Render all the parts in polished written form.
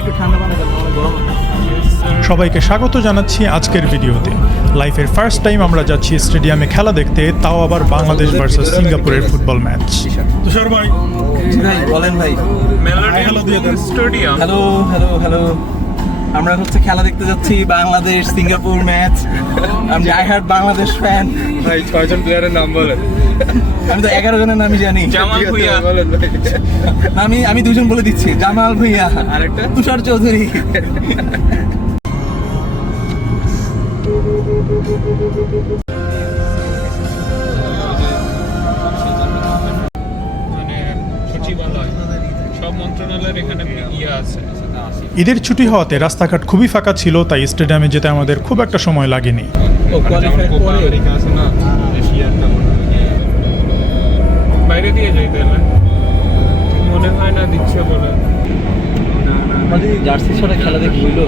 একটু ঠান্ডা পানি দেন, আমার গরম লাগে। সবাইকে স্বাগত জানাচ্ছি আজকের ভিডিওতে। লাইফের ফার্স্ট টাইম আমরা যাচ্ছি স্টেডিয়ামে খেলা দেখতে, তাও আবার বাংলাদেশ ভার্সেস সিঙ্গাপুরের ফুটবল ম্যাচ। তুষার ভাই, জি ভাই বলেন ভাই। স্টেডিয়াম। হ্যালো হ্যালো হ্যালো, আমরা হচ্ছে খেলা দেখতে যাচ্ছি বাংলাদেশ সিঙ্গাপুর ম্যাচ। আমি আই হার্ট বাংলাদেশ ফ্যান। ভাই 6 জন প্লেয়ারের নাম বলেন। আমি তো 11 জনের নামই জানি। জামাল ভুঁইয়া বলেন ভাই। আমি দুজন বলে দিচ্ছি, জামাল ভুঁইয়া, আরেকটা তুষার চৌধুরী। মানে সচিবালয়, সব মন্ত্রণালয়ের এখানে ইয়ে আছে। ঈদের ছুটি হওয়াতে রাস্তাঘাট খুবই ফাঁকা ছিল, তাই স্টেডিয়ামে যেতে আমাদের খুব একটা সময় লাগেনি। ও কোয়ালিফাই করে আছে না এশিয়ারটা, বাইরে দিয়ে যাই তাহলে মনে হয় না দিচ্ছে বলে। আমাদের জার্সি ছাড়া খেলা দেখি হইলো।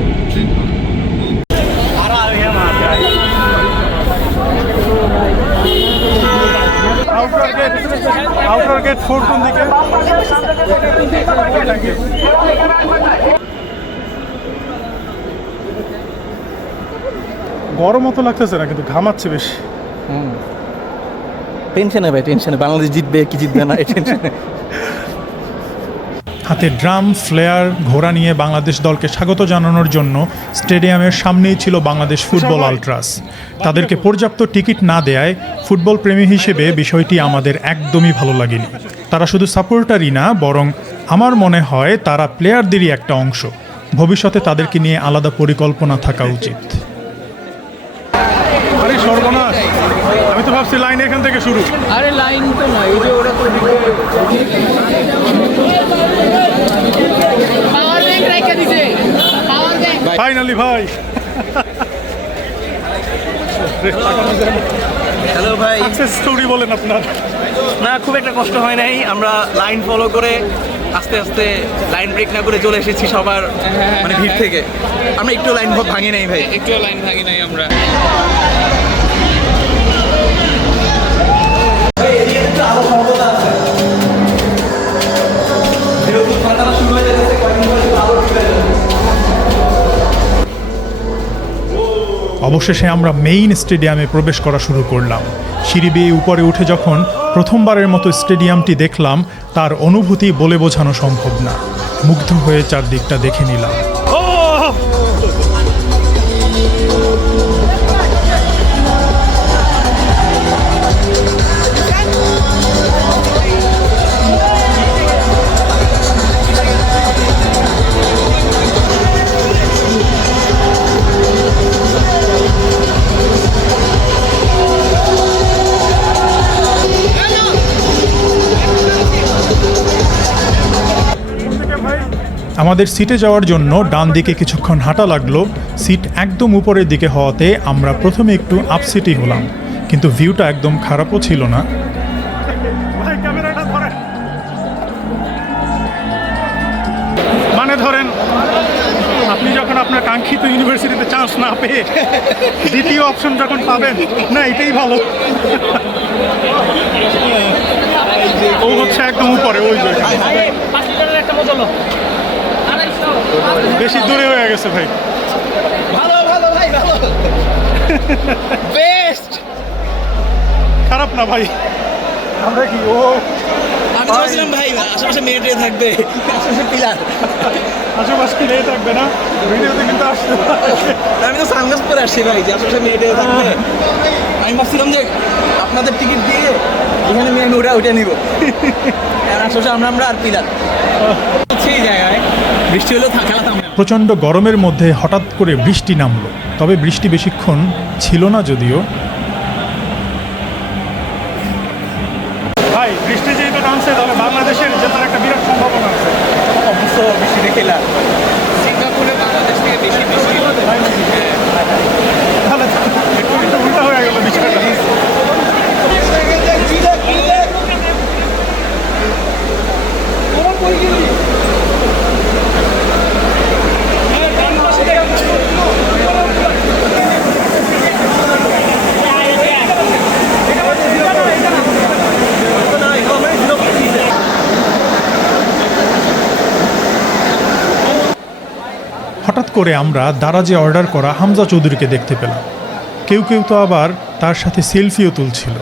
আউটার গেট 4 কোন দিকে? গরম মতো লাগতেছে না, কিন্তু ঘামাচ্ছে বেশি। টেনশনে ভাই, টেনশনে। বাংলাদেশ জিতবে কি জিতবে না, এই টেনশনে। হাতে ড্রাম, ফ্লেয়ার, ঘোড়া নিয়ে বাংলাদেশ দলকে স্বাগত জানানোর জন্য স্টেডিয়ামের সামনেই ছিল বাংলাদেশ ফুটবল আলট্রাস। তাদেরকে পর্যাপ্ত টিকিট না দেয়ায় ফুটবল প্রেমী হিসেবে বিষয়টি আমাদের একদমই ভালো লাগেনি। তারা শুধু সাপোর্টারই না, বরং আমার মনে হয় তারা প্লেয়ারদেরই একটা অংশ। ভবিষ্যতে তাদেরকে নিয়ে আলাদা পরিকল্পনা থাকা উচিত। আরে সর্বনাশ, আমি তো ভাবছি লাইন এখান থেকে শুরু। আরে লাইন তো না, এই যে ওরা তো পাওয়ার ব্যাংক রাখা দিছে, পাওয়ার ব্যাংক। ফাইনালি ভাই। হ্যালো ভাই। সাকসেস স্টোরি বলেন আপনার। না, খুব একটা কষ্ট হয় নাই। আমরা লাইন ফলো করে আস্তে আস্তে লাইন ব্রেক না করে চলে এসেছি সবার মানে ভিড় থেকে। আমরা একটু লাইন ভাঙি নাই ভাই। একটু লাইন ভাঙি নাই আমরা। অবশেষে আমরা মেইন স্টেডিয়ামে প্রবেশ করা শুরু করলাম। সিঁড়ি বেয়ে উপরে উঠে যখন প্রথমবারের মতো স্টেডিয়ামটি দেখলাম, তার অনুভূতি বলে বোঝানো সম্ভব না। মুগ্ধ হয়ে চারদিকটা দেখে নিলাম। আমাদের সিটে যাওয়ার জন্য ডান দিকে কিছুক্ষণ হাঁটা লাগলো। সিট একদম উপরের দিকে হওয়াতে আমরা প্রথমে একটু আপসিটই হলাম, কিন্তু ভিউটা একদম খারাপও ছিল না। মানে ধরেন, আপনি যখন আপনার কাঙ্ক্ষিত ইউনিভার্সিটিতে চান্স না পেয়ে দ্বিতীয় অপশন যখন পাবেন, না এটাই ভালো। ও হচ্ছে একদম উপরে, ওই জায়গায় বেশি দূরে হয়ে গেছে ভাই। ভালো ভালো ভাই, ভালো বেস্ট। খারাপ না ভাই। আমরা কি ও আমি বলছিলাম ভাই আশেপাশে মেয়েটে থাকবে, আশেপাশে পিলার, আশেপাশে মেয়ে থাকবে না, ভিডিওতে কিন্তু আসছে। আমি তো সানগ্লাস পরে আসছি ভাই, যে আশেপাশে মেয়েটে থাকবে। আমি ভাবছিলাম যে আপনাদের টিকিট দিয়ে এখানে মেয়ে আমি ওটা নিব, আর আশেপাশে আমরা আর পিলার সেই জায়গায় বৃষ্টি হলেও খেলা থামবে না। প্রচণ্ড গরমের মধ্যে হঠাৎ করে বৃষ্টি নামলো, তবে বৃষ্টি বেশিক্ষণ ছিল না যদিও। ভাই বৃষ্টি যেহেতু নামছে, তবে বাংলাদেশের জেতার একটা বিরাট সম্ভাবনা আছে। অবশ্য বৃষ্টিতে খেলা সিঙ্গাপুরে বাংলাদেশ থেকে বেশি বেশি তাহলে একটু উল্টা হয়ে গেল বিষয়টা। হঠাৎ করে আমরা দারাজে অর্ডার করা হামজা চৌধুরীকে দেখতে পেলাম। কেউ কেউ তো আবার তার সাথে সেলফিও তুলছিল।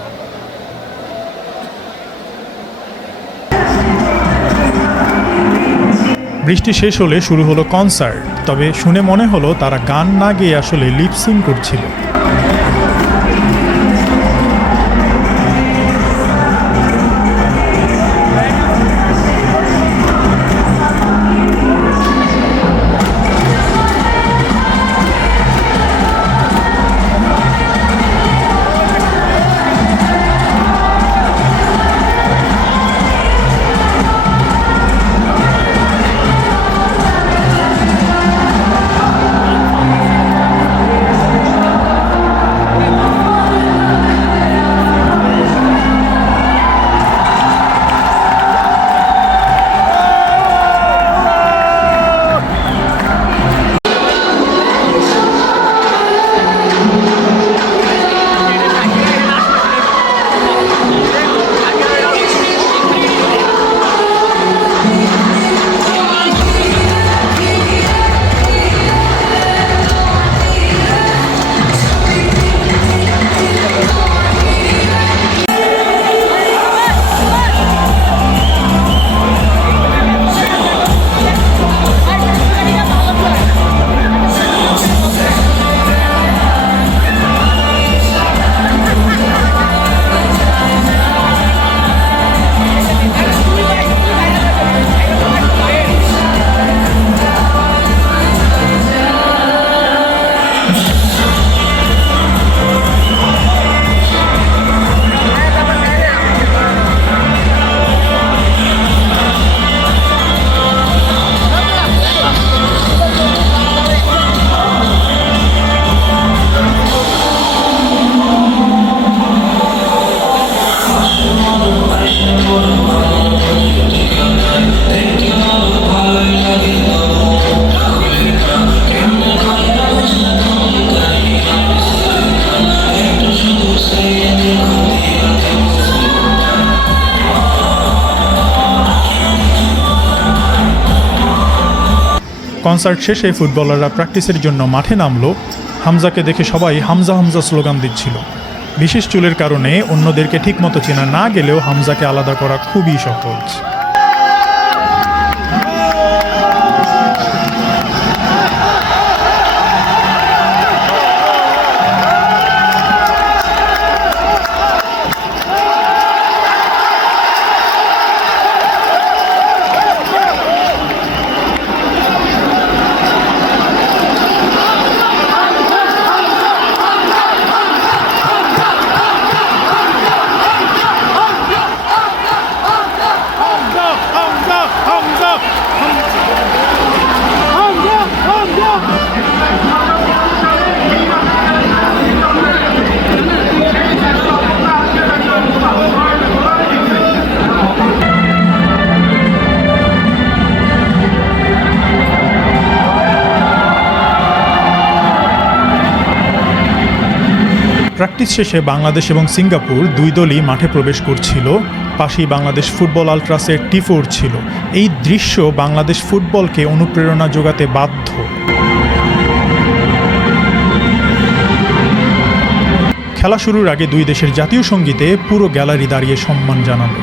বৃষ্টি শেষ হলে শুরু হলো কনসার্ট, তবে শুনে মনে হলো তারা গান না গেয়ে আসলে লিপসিং করছিল। কনসার্ট শেষে ফুটবলাররা প্র্যাকটিসের জন্য মাঠে নামলো। হামজাকে দেখে সবাই হামজা হামজা স্লোগান দিচ্ছিল। বিশেষ চুলের কারণে অন্যদেরকে ঠিকমতো চেনা না গেলেও হামজাকে আলাদা করা খুবই সহজ। প্র্যাকটিস শেষে বাংলাদেশ এবং সিঙ্গাপুর দুই দলই মাঠে প্রবেশ করছিল। পাশেই বাংলাদেশ ফুটবল আলট্রাসের টি4 ছিল। এই দৃশ্য বাংলাদেশ ফুটবলকে অনুপ্রেরণা যোগাতে বাধ্য। খেলা শুরুর আগে দুই দেশের জাতীয় সঙ্গীতে পুরো গ্যালারি দাঁড়িয়ে সম্মান জানালো।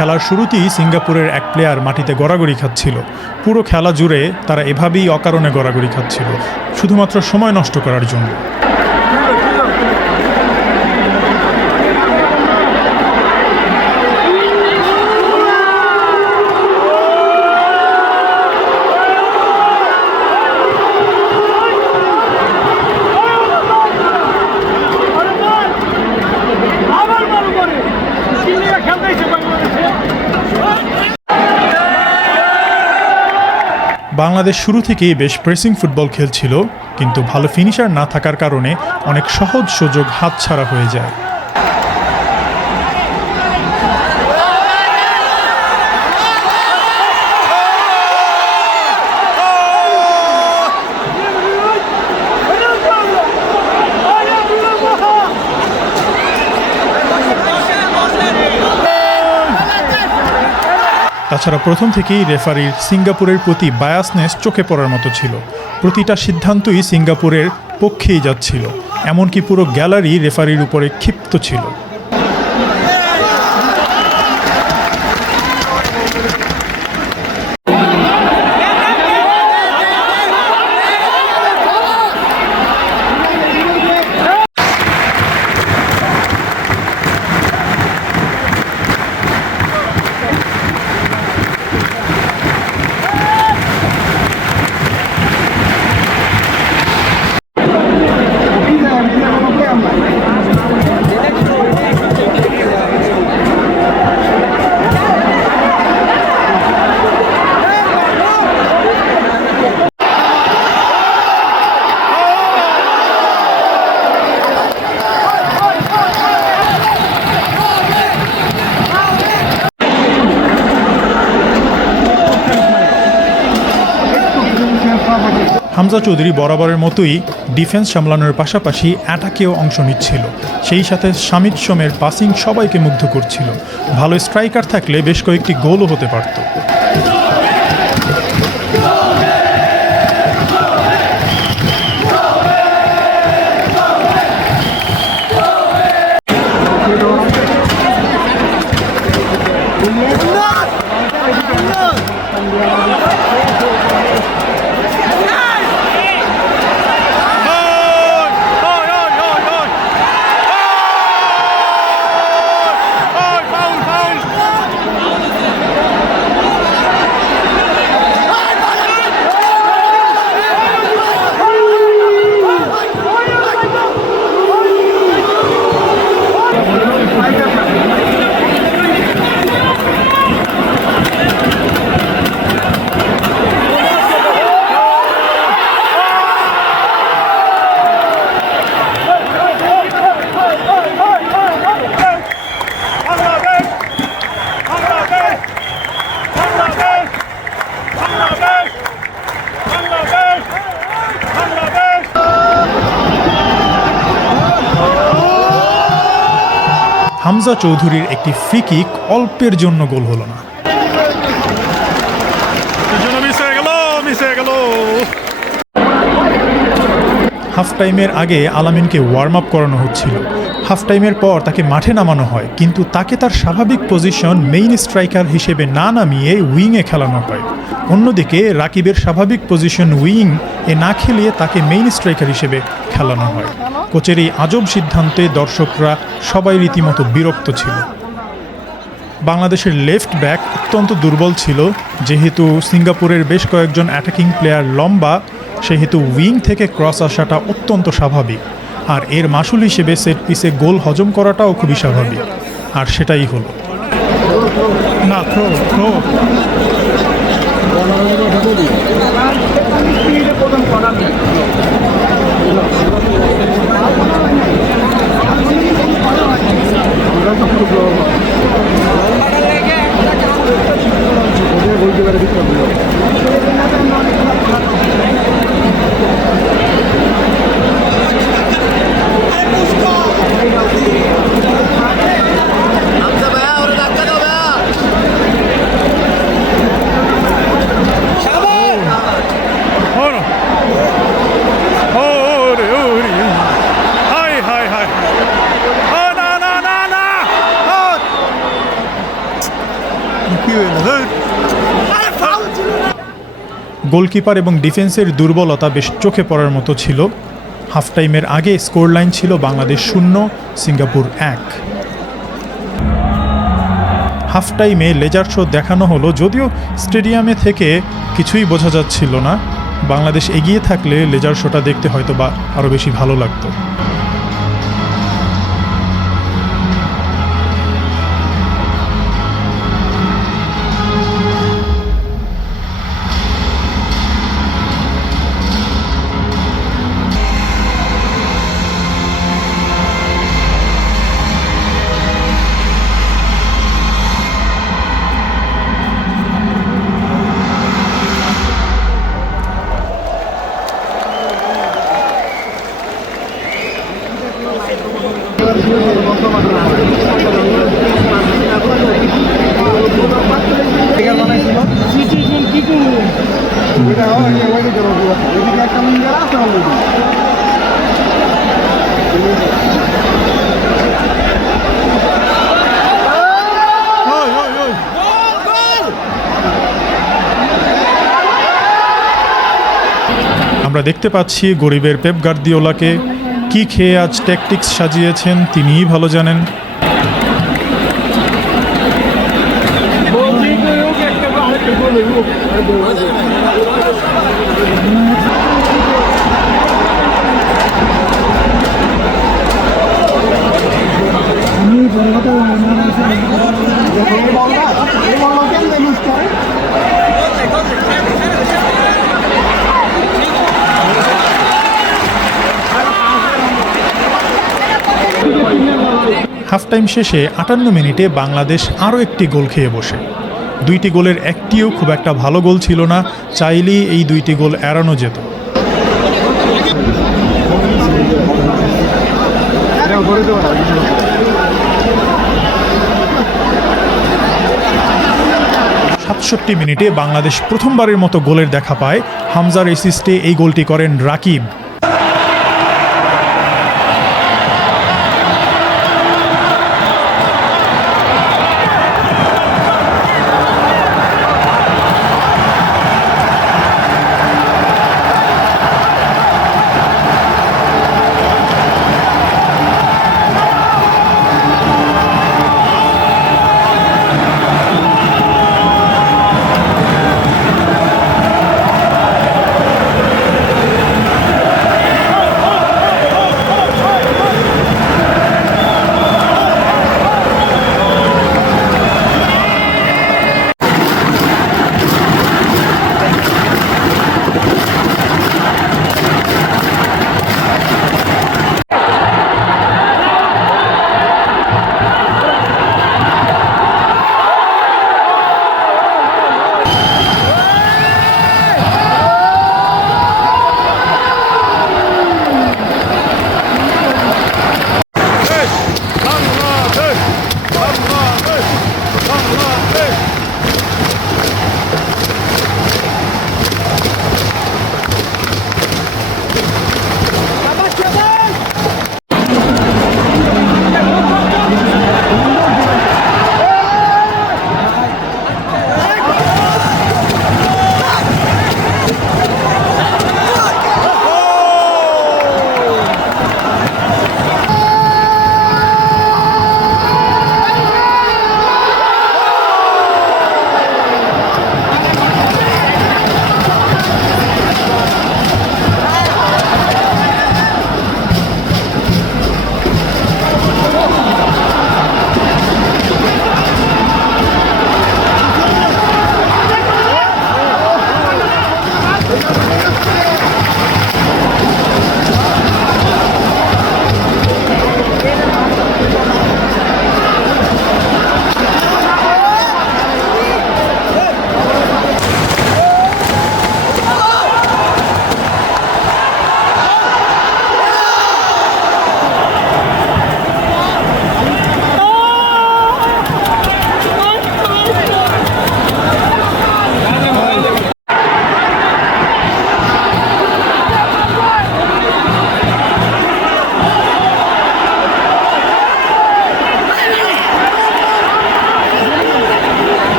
খেলার শুরুতেই সিঙ্গাপুরের এক প্লেয়ার মাটিতে গড়াগড়ি খাচ্ছিল। পুরো খেলা জুড়ে তারা এভাবেই অকারণে গড়াগড়ি খাচ্ছিল, শুধুমাত্র সময় নষ্ট করার জন্য। বাংলাদেশ শুরু থেকেই বেশ প্রেসিং ফুটবল খেলছিল, কিন্তু ভালো ফিনিশার না থাকার কারণে অনেক সহজ সুযোগ হাতছাড়া হয়ে যায়। তাছাড়া প্রথম থেকেই রেফারির সিঙ্গাপুরের প্রতি বায়াসনেস চোখে পড়ার মতো ছিল। প্রতিটা সিদ্ধান্তই সিঙ্গাপুরের পক্ষেই যাচ্ছিল, এমনকি পুরো গ্যালারি রেফারির উপরে ক্ষিপ্ত ছিল। হামজা চৌধুরী বরাবরের মতোই ডিফেন্স সামলানোর পাশাপাশি অ্যাটাকেও অংশ নিচ্ছিল। সেই সাথে শামিদ সোমের পাসিং সবাইকে মুগ্ধ করছিল। ভালো স্ট্রাইকার থাকলে বেশ কয়েকটি গোলও হতে পারত। হামজা চৌধুরীর একটি ফ্রি কিক অল্পের জন্য গোল হলো না। হাফ টাইমের আগে আলামিনকে ওয়ার্ম আপ করানো হচ্ছিল। হাফ টাইমের পর তাকে মাঠে নামানো হয়, কিন্তু তাকে তার স্বাভাবিক পজিশন মেইন স্ট্রাইকার হিসেবে না নামিয়ে উইংয়ে খেলানো হয়। অন্যদিকে রাকিবের স্বাভাবিক পজিশন উইং এ না খেলিয়ে তাকে মেইন স্ট্রাইকার হিসেবে খেলানো হয়। কোচের এই আজব সিদ্ধান্তে দর্শকরা সবাই রীতিমতো বিরক্ত ছিল। বাংলাদেশের লেফট ব্যাক অত্যন্ত দুর্বল ছিল। যেহেতু সিঙ্গাপুরের বেশ কয়েকজন অ্যাটাকিং প্লেয়ার লম্বা, সেহেতু উইং থেকে ক্রস আসাটা অত্যন্ত স্বাভাবিক, আর এর মাসুল হিসেবে সেট পিসে গোল হজম করাটাও খুবই স্বাভাবিক, আর সেটাই হলো না। গোলকিপার এবং ডিফেন্সের দুর্বলতা বেশ চোখে পড়ার মতো ছিল। হাফ টাইমের আগে স্কোর লাইন ছিল বাংলাদেশ 0, সিঙ্গাপুর 1। হাফ টাইমে লেজার শো দেখানো হলো, যদিও স্টেডিয়ামে থেকে কিছুই বোঝা যাচ্ছিল না। বাংলাদেশ এগিয়ে থাকলে লেজার শোটা দেখতে হয়তো বা আরও বেশি ভালো লাগতো। আমরা দেখতে পাচ্ছি গরিবের পেপ গার্দিওলাকে। কি খেয়ে আজ ট্যাকটিক্স সাজিয়েছেন তিনিই ভালো জানেন। হাফ টাইম শেষে 58 মিনিটে বাংলাদেশ আরও একটি গোল খেয়ে বসে। 2টি গোলের একটিও খুব একটা ভালো গোল ছিল না, চাইলেই এই 2টি গোল এড়ানো যেত। মিনিটে বাংলাদেশ প্রথমবারের মতো গোলের দেখা পায়। হামজার অ্যাসিস্টে এই গোলটি করেন রাকিব।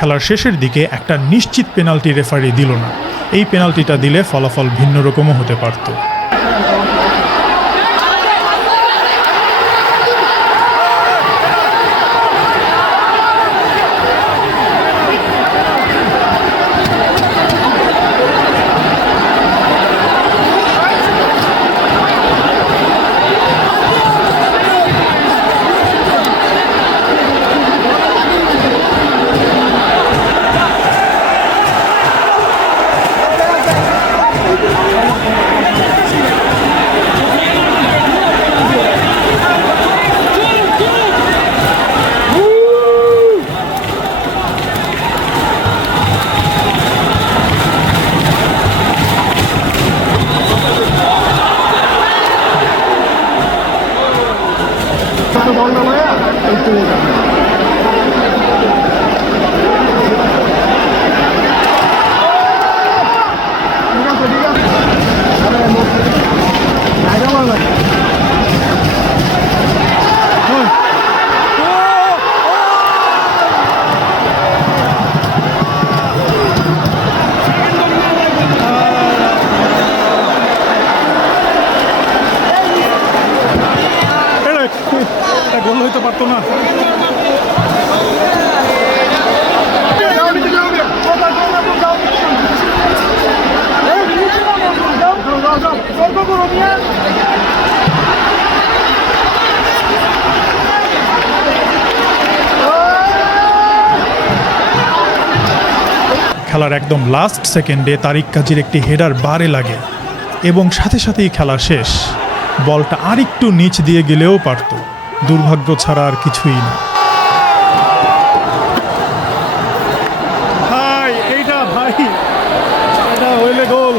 খেলার শেষের দিকে একটা নিশ্চিত পেনাল্টি রেফারি দিল না। এই পেনাল্টিটা দিলে ফলাফল ভিন্ন রকমও হতে পারত। গোল হইতে পারতো না। খেলার একদম লাস্ট সেকেন্ডে তারিক কাজীর একটি হেডার বারে লাগে এবং সাথে সাথেই খেলা শেষ। বলটা আরেকটু নিচ দিয়ে গেলেও পারত, দুর্ভাগ্য ছাড়া আর কিছুই না। ভাই এইটা ভাই এটা হইলে গোল।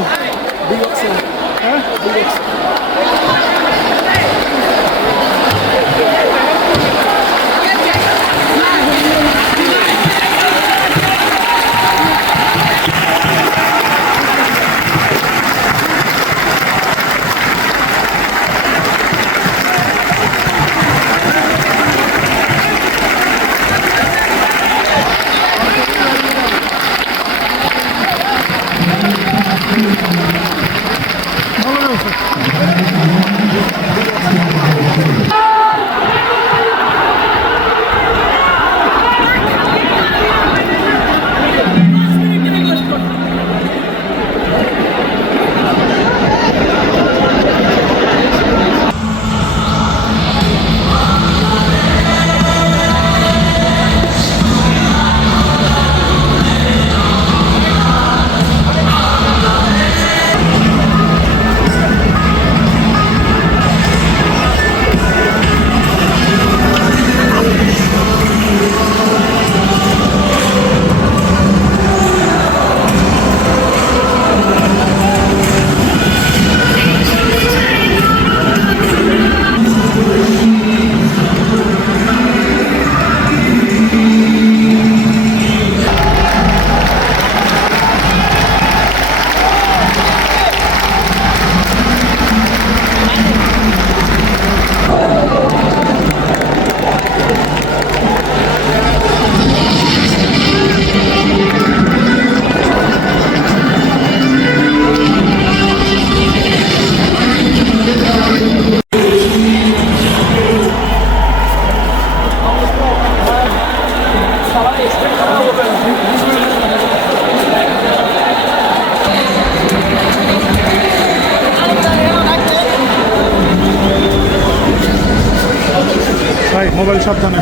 ভাই মোবাইল সাবধানে।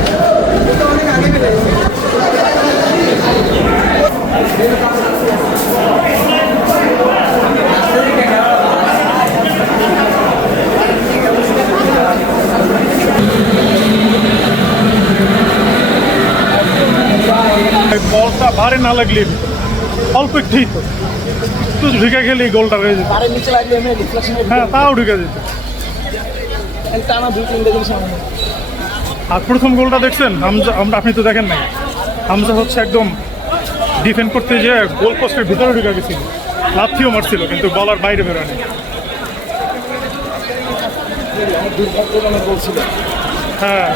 বলটা বারে না লাগলে অল্প একটু ঢুকে গেলে গোলটা হয়ে যেত। হ্যাঁ তাও ঢুকে যেত। আর প্রথম গোলটা দেখছেন হামজা, আপনি তো দেখেন নাই, হামজা হচ্ছে একদম ডিফেন্ড করতে যে গোল পোস্টের ভিতরে ঢুকে গেছিল, লাথিও মারছিল কিন্তু বলার বাইরে বেরোয়নি। হ্যাঁ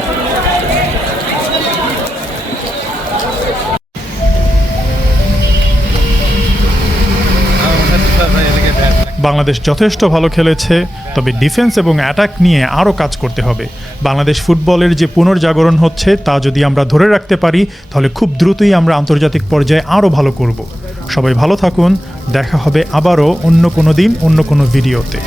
বাংলাদেশ যথেষ্ট ভালো খেলেছে, তবে ডিফেন্স এবং অ্যাটাক নিয়ে আরও কাজ করতে হবে। বাংলাদেশ ফুটবলের যে পুনর্জাগরণ হচ্ছে তা যদি আমরা ধরে রাখতে পারি তাহলে খুব দ্রুতই আমরা আন্তর্জাতিক পর্যায়ে আরও ভালো করব। সবাই ভালো থাকুন, দেখা হবে আবারও অন্য কোনো দিন অন্য কোনো ভিডিওতে।